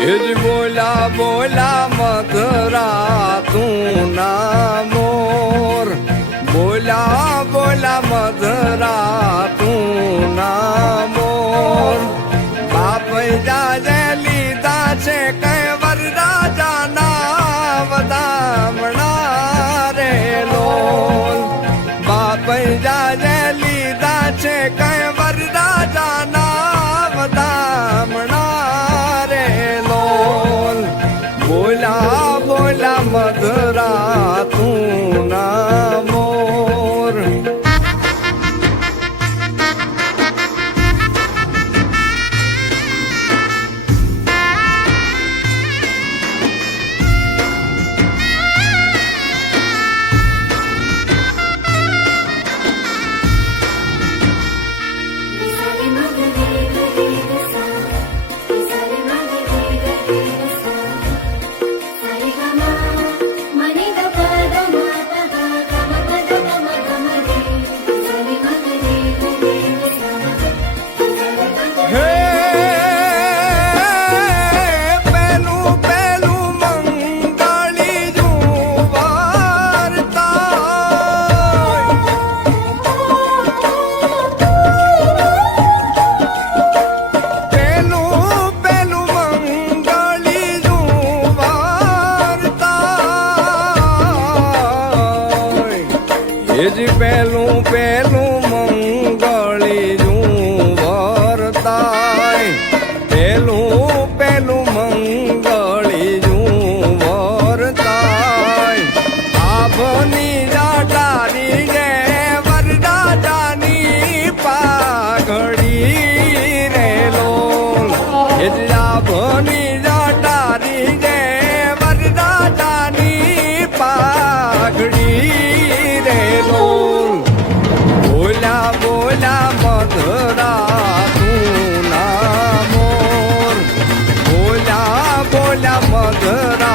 એ જ બોલા બોલા મધરા તું ના મોર. બોલા બોલા મધરા એજ પહેલું પહેલું મંગળી જું વરતાય પહેલું પહેલું મંગળી જું વરતાય આભની જાટાની રે વરદાટાની પાઘડી રે લોલ. એજ આભની i'ma madera.